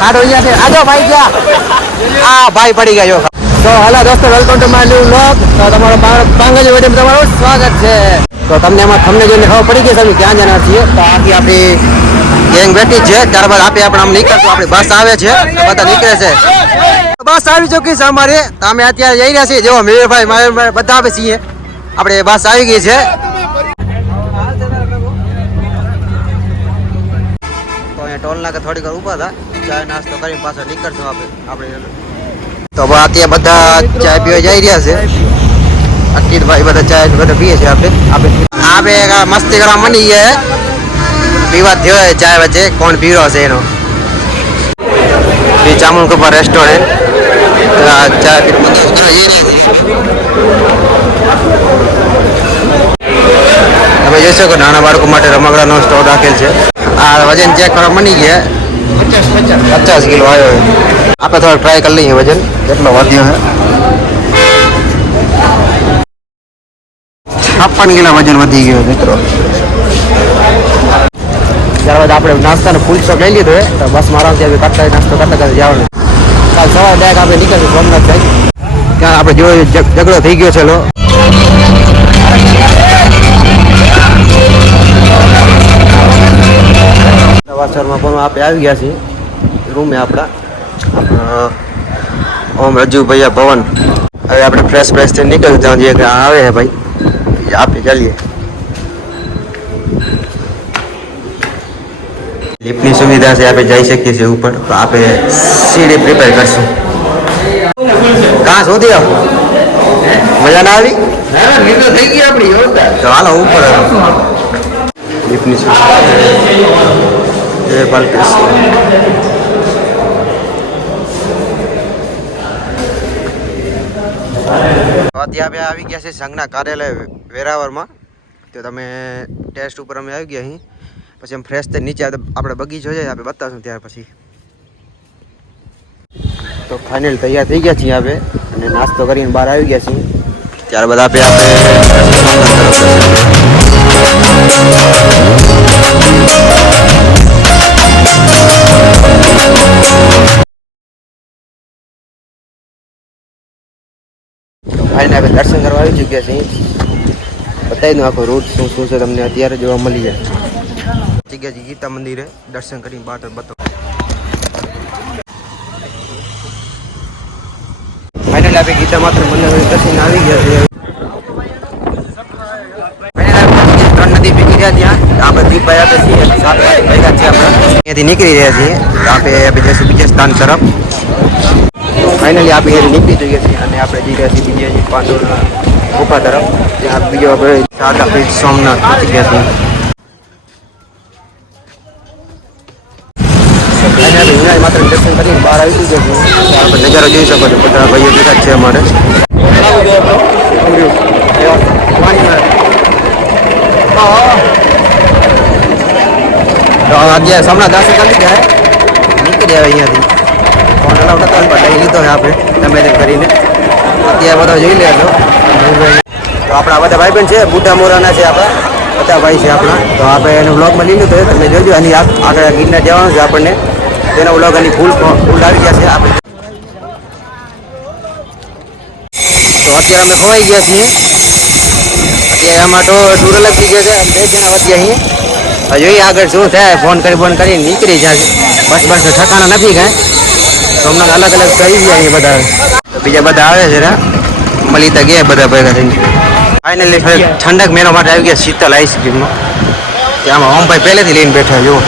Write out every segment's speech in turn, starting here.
ખાડો અહીંયા છે. આજો ભાઈ ગયા. આ ભાઈ પડી ગયા જો. તો હેલો દોસ્તો, welcome to my new vlog. તો તમારો પાંગજ વિડીયોમાં તમારું સ્વાગત છે. તો તમને એમાં તમને જોઈને ખબર પડી ગઈ છે ક્યાં જવાના છીએ. તો આથી આપણી ગેંગ બેઠી છે. ત્યારબાદ આપણે આમ નીકળશું. આપણી બસ આવે છે, બધા નીકળે છે. બસ આવી ચૂકી છે અમારે. અમે અત્યારે જઈ રહ્યા છીએ. જેવો મેયરભાઈ માયરભાઈ બધા આવે છીએ. આપણે બસ આવી ગઈ છે. તો અહીંયા ટોલ નાકે થોડીક વાર ઊભા હતા, ચા નાસ્તો કરીને પાછો નીકળશું આપણે. તો અત્યારે બધા ચા પીવા જઈ રહ્યા છે. અંકિતભાઈ બધા ચા બધા પીએ છે. આપણે મસ્તી કરવા મળી ગયા. પીવા થયો ચા વચ્ચે કોણ પીરો છે એનો. ચામુંડ કપા રેસ્ટોરન્ટ ચા તમે જોઈ શકો નાના બાળકો માટે રમકડાનો સ્ટોર રાખેલ છે. આ વજન ચેક કરવા મળી ગયા. 50 કિલો આવ્યો. આપણે થોડો ટ્રાય કરી લઈએ વજન કેટલો વધ્યો છે. 56 કિલો વજન વધી ગયો મિત્રો. ત્યારબાદ આપણે નાસ્તાનો ફૂલ સ્ટોક લઈ લીધો હોય તો બસમાં આરામથી કરતા નાસ્તો કરતા જવાનું. કાલ સવારે ડાયરેક્ટ આપણે નીકળશું સોમનાથ સાઈડ. ત્યાં આપણે જોયો ઝઘડો થઈ ગયો છે. સવારમાં પણ આપણે આવી ગયા છીએ રૂમે આપણા. ઓમ રજુભાઈ ભવન. હવે આપણે ફ્રેશ થઈને નીકળ્યું ત્યાં જે આવે છે ભાઈ આપણે ચાલીએ. લિફ્ટની સુવિધા છે, આપણે જઈ શકીએ છીએ ઉપર. તો આપણે સીડી પ્રિપેર કરશું. કાં શોધી આવો મજા ના આવી થઈ ગઈ આપણી. તો હાલો ઉપર લિફ્ટની સુવિધા. અત્યારે આપણે આવી ગયા છે સંઘના કાર્યાલય વેરાવળમાં. તો તમે ટેસ્ટ ઉપર અમે આવી ગયા અહીં. પછી એમ ફ્રેશ થઈને નીચે આપણે બગીચો છે આપણે બતાવશું ત્યાર પછી. તો ફાઇનલ તૈયાર થઈ ગયા છીએ આપણે અને નાસ્તો કરીને બહાર આવી ગયા છીએ. ત્યારબાદ આપણે ફાઇનલ આપણે દર્શન કરવા આવી ચૂક્યા છીએ. બતાવી દઉં આખો રૂટ શું શું છે તમને અત્યારે જોવા મળી જાય. જગ્યા છે ગીતા મંદિરે દર્શન કરીને બહાર બતાવો. ફાઇનલ આપણે ગીતા માત્ર મંદિર દર્શન આવી ગયા છે. ત્રણ નદી ભેગી રહ્યા ત્યાં આપણે દીપભાઈ આપણે છીએ 7 વાગે ભેગા છીએ. આપણે અહીંયાથી નીકળી રહ્યા છીએ. આપણે જઈશું બીજા સ્થાન તરફ. ફાઇનલી આપણે અહીંયાથી નીકળી જઈએ છીએ અને આપણે જઈ રહ્યા છીએ બીજા પાંડોળના ગુફા તરફ. ત્યાં બીજો આપણે આપણે સોમનાથ પહોંચી ગયા છીએ. માત્ર દર્શન કરીને બહાર આવી ગયા છીએ. આપણે નજારો જોઈ શકો છો. બધા ભાઈઓ ભેગા છે અમારે. તો અત્યારે સોમનાથ દર્શન કરી ગયા નીકળી આવે અહીંયાથી. ફોન અલાઉડ હતો પણ લઈ લીધો છે આપણે તમે તે કરીને. અત્યારે બધા જોઈ લેજો. તો આપણા બધા ભાઈ બહેન છે બુઢા મોરાના છે. આપણા બધા ભાઈ છે આપણા. તો આપણે એને બ્લોગમાં લઈ લીધો તમે જોજો. એની આગળ ગિરનાર જવાનું છે આપણને. તેનો બ્લોગ એની ફૂલ આવી ગયા છે આપણે. તો અત્યારે અમે ખોવાઈ ગયા છીએ. અત્યારે આમાં તો ટૂર અલગ થઈ ગયા છે. 2 જણા વચ્ચે અહીંયા જોઈએ આગળ શું થાય. ફોન કરીને નીકળી જાય. બસ ઠકાણા નથી કાંઈ. તો હમણાં અલગ અલગ થઈ ગયા અહીંયા બધા. બીજા બધા આવે છે મળી તો ગયા બધા ભેગા થઈને. ફાઇનલી ઠંડક મેળવવા માટે આવી ગયા શીતલ આઈસ્ક્રીમમાં. ત્યાંમાં ઓમભાઈ પહેલેથી લઈને બેઠા જુઓ.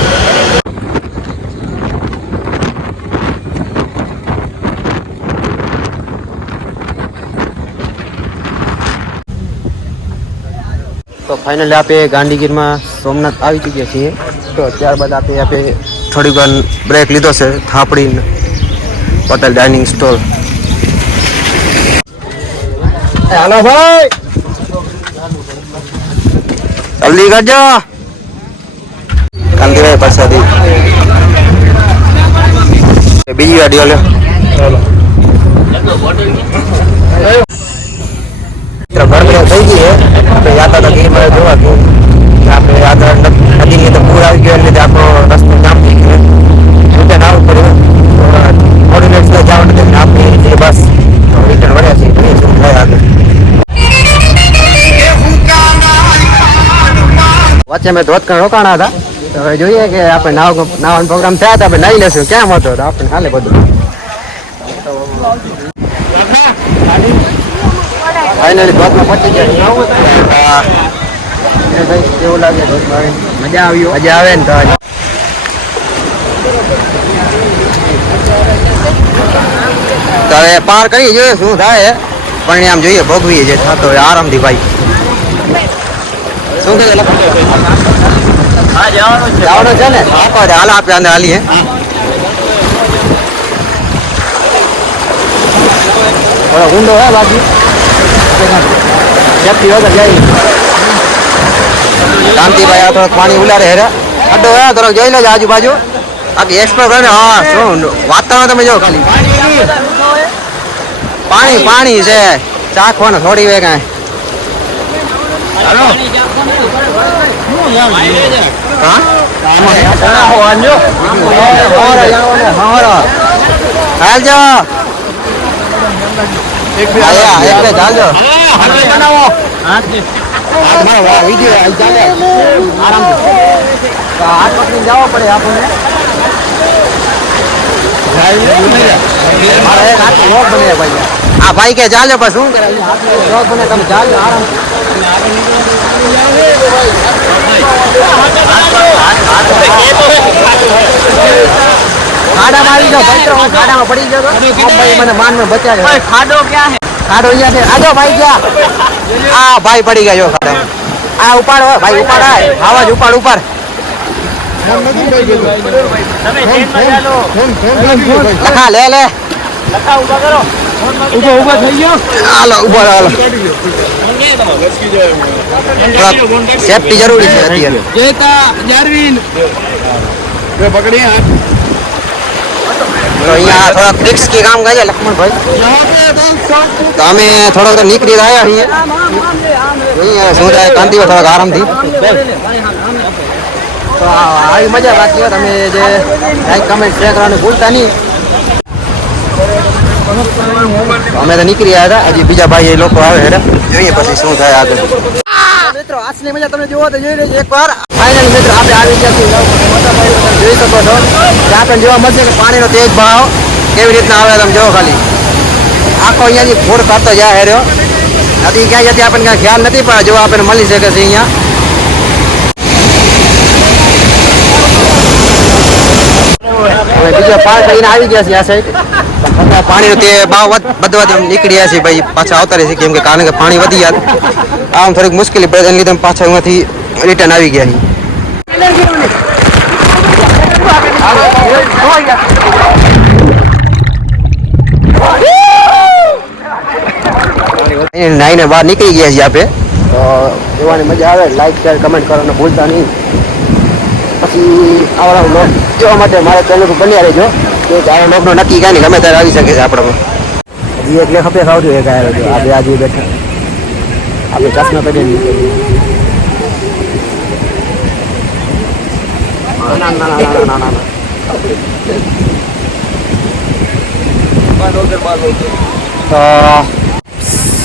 તો ફાઇનલી આપણે ગાંધીગીરમાં સોમનાથ આવી ચૂક્યા છીએ. તો ત્યારબાદ આપણે થોડીક વાર બ્રેક લીધો છે થાપડી પટેલ ડાઇનિંગ સ્ટોલ. હાલો ભાઈ જલ્દી કરજો. કાંતિભાઈ પ્રસાદી બીજી ગાડી હાલો. ભરભર થઈ ગઈ આપણે યાત્રા તો ગીરમાં જોવા ગયું. આપણે યાત્રા નદીની તો પૂર આવી ગયો એટલે આખો રસ્તો જામ થઈ ગયો. રિટર્ન આવવું પડ્યું. વચ્ચે મેં ધોતકણ રોકાણા હતા તો હવે જોઈએ કે આપણે નાવાનો પ્રોગ્રામ થયા હતા, આપણે નાહી લેશું. કેમ હતો તો આપણે હાલે બધું ફાઇનલી ધોતમાં પહોંચી ગયા. કેવું લાગે ધોતમાં? મજા આવ્યો? મજા આવે ને તો હવે પાર કરી જોઈએ શું થાય. પણ આમ જોઈએ ભોગવીએ જે થતો હોય આરામથી ભાઈ. શું કે જવાનું છે ને? હાલ આપણે અંદર હાલીએ. થોડો ઊંડો હે બાકી સેફટી વગર જાય. શાંતિભાઈ આ થોડોક પાણી ઉલારે હેરે અડ્ડો હે થોડોક જોઈ લેજો આજુબાજુ. બાકી એક્સપ્લોર કરે. હા શું વાતાવરણ તમે જો ખાલી પાણી પાણી છે. ચાખવાનું થોડી વે કાંઈ. હાલજો ચાલજો હાથ પકડીને જવો પડે આપણને. આ ભાઈ કે ચાલજો પણ શું કરે બને તમે ચાલજો આરામ. ખાડામાં આવી જાઓ ભાઈ, તો ખાડામાં પડી ગયો ભાઈ, મને માનમાં બચાવ્યો. ખાડો ક્યાં છે? ખાડો અહીંયા છે. આજો ભાઈ ક્યાં? આ ભાઈ પડી ગયા જો ખાડામાં. આ ઉપાડ ભાઈ ઉપાડ. આવાજ ઉપાડ ઉપાડ. લખા લે લે ઉભા થઈ ગયો. હાલો ઉભા હાલો. સેફટી જરૂરી છે અત્યારે. તો અહીંયા થોડા ટ્રિક્સ કે કામ કરે લક્ષ્મણભાઈ. તો અમે થોડોક તો નીકળી રહ્યા છીએ. અહીંયા શું થાય કાંતિભાઈ થોડાક આરામથી. તો આવી મજા બાકી તમે જે લાઈક કમેન્ટ શેર કરવાનું ભૂલતા નહીં. અમે તો નીકળી આવ્યા હતા. હજી બીજા ભાઈ એ લોકો આવે છે. જોઈએ પછી શું થાય આગળ. મિત્રો આસલી મજા તમે જોવો તો જોઈ લેજો એકવાર. ફાઇનલ મિત્રો આપણે આવી ગયા છીએ. જોઈ શકો છો ત્યાં પણ જોવા મળશે કે પાણીનો તેજ ભાવ કેવી રીતના આવે તમે જોવો ખાલી. આખો અહીંયાથી ફૂડ કરતો જાય હેર્યો. નદી ક્યાં જતી આપણને કાંઈ ખ્યાલ નથી પણ જો આપણને મળી શકે છે અહીંયા. બીજો પાર કરીને આવી ગયા છે આ સાઈડ. પાણીનો તે ભાવ વધવા નીકળ્યા છે ભાઈ. પાછા આવતા રહેશે કેમ કે કારણ કે પાણી વધી જાય આમ થોડીક મુશ્કેલી પડે એના લીધે પાછા અહીંયાથી રિટર્ન આવી ગયા છીએ. નાઈને બહાર નીકળી ગયા છીએ આપણે. તો જોવાની મજા આવે. લાઈક શેર કમેન્ટ કરવાનું ભૂલતા નહીં. પછી આવા બ્લોગ જોવા માટે મારા ચેનલ પર બન્યા રહેજો. કે આવા બ્લોગનો નક્કી કાંઈ નહીં ગમે ત્યારે આવી શકે છે આપણામાં. હજી એટલે ખપે ખાવજો એક આવ્યો આપણે આજે બેઠા આપણે ચશ્મા પહેરી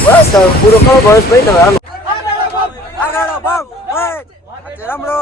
બસ પૂરો કરો બસ ભાઈ. રમડો